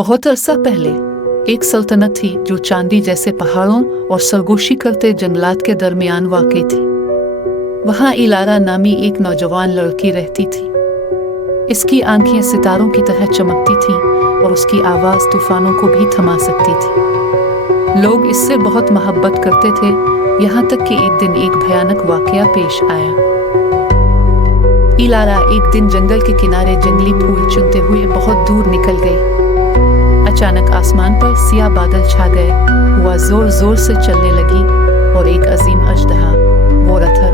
बहुत अरसा पहले एक सल्तनत थी जो चांदी जैसे पहाड़ों और सरगोशी करते जंगलात के दरमियान वाक़ई थी। वहाँ इलारा नामी एक नौजवान लड़की रहती थी। इसकी आंखें सितारों की तरह चमकती थीं और उसकी आवाज़ तूफानों को भी थमा सकती थी। लोग इससे बहुत मोहब्बत करते थे, यहाँ तक कि एक दिन एक भयानक वाक़या पेश आया। इलारा एक दिन जंगल के किनारे जंगली फूल चुनते हुए बहुत दूर निकल गई। अचानक आसमान पर सियाह बादल छा गए, हवा जोर जोर से चलने लगी और एक अजीम अजदहा वोरथर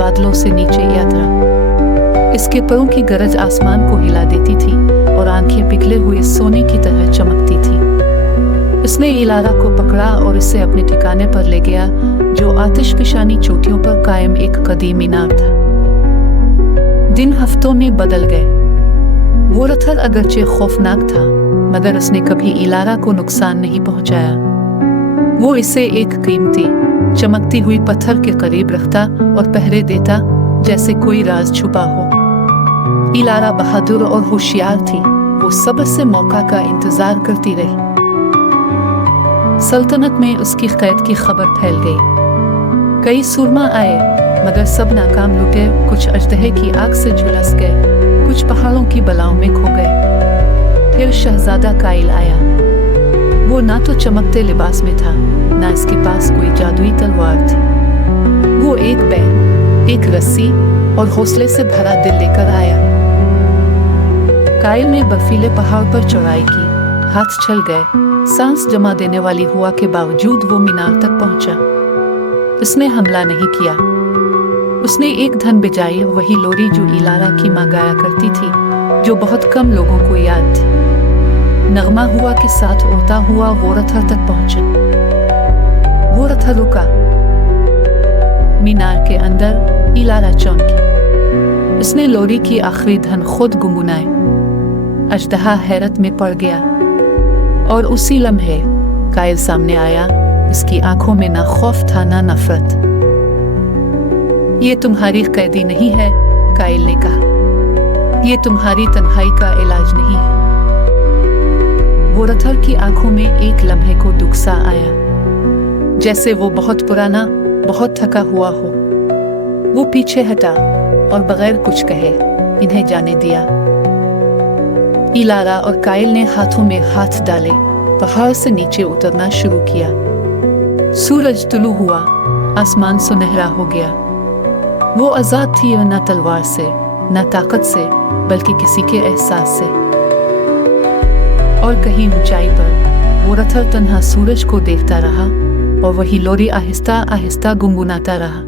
बादलों से नीचे यात्रा। इसके परों की गरज आसमान को हिला देती थी और आंखें पिघले हुए सोने की तरह चमकती थी। उसने इलारा को पकड़ा और इसे अपने ठिकाने पर ले गया, जो आतिशफिशानी चोटियों पर कायम एक कदीम मीनार था। दिन हफ्तों में बदल गए। वोरथर अगरचे खौफनाक था, मगर उसने कभी इलारा को नुकसान नहीं पहुंचाया। वो इसे एक कीमती चमकती हुई पत्थर के करीब रखता और पहरे देता जैसे कोई राज छुपा हो। इलारा बहादुर और होशियार थी, वो सब्र से मौका का इंतजार करती रही। सल्तनत में उसकी कैद की खबर फैल गई। कई सुरमा आए, मगर सब नाकाम लुटे। कुछ अजदहे की आग से झुलस गए, कुछ पहाड़ों की बलाओं में खो गए। फिर शहजादा काइल आया। वो ना तो चमकते लिबास में था, ना इसके पास कोई जादुई तलवार थी। वो एक बैल, एक रस्सी और हौसले से भरा दिल लेकर आया। काइल ने बर्फीले पहाड़ पर चढ़ाई की, हाथ छल गए। सांस जमा देने वाली हुआ के बावजूद वो मीनार तक पहुंचा। उसने हमला नहीं किया। उसने एक धन बिजाई, वही लोरी जो इलारा की माँ गाया करती थी, जो बहुत कम लोगों को याद थी। नगमा हुआ के साथ उड़ता हुआ वोरथर तक पहुंचा। वोरथर रुका। मीनार के अंदर इलारा चौंकी। उसने लोरी की आखिरी धन खुद गुनगुनाए। अजदहा हैरत में पड़ गया और उसी लम्हे काइल सामने आया। इसकी आंखों में ना खौफ था ना नफरत। ये तुम्हारी कैदी नहीं है, काइल ने कहा। ये तुम्हारी तन्हाई का इलाज नहीं है। वोरथर की आंखों में एक लम्हे को दुख सा आया, जैसे वो बहुत पुराना, बहुत थका हुआ हो। वो पीछे हटा और बगैर कुछ कहे इन्हें जाने दिया। इलारा और काइल ने हाथों में हाथ डाले, पहाड़ से नीचे उतरना शुरू किया। सूरज तुलू हुआ, आसमान सुनहरा हो गया। वो आजाद थी, न तलवार से, न ताकत से, बल्कि किसी के एहसास से। और कहीं ऊंचाई पर वोरथर तन्हा सूरज को देखता रहा और वही लोरी आहिस्ता आहिस्ता गुनगुनाता रहा।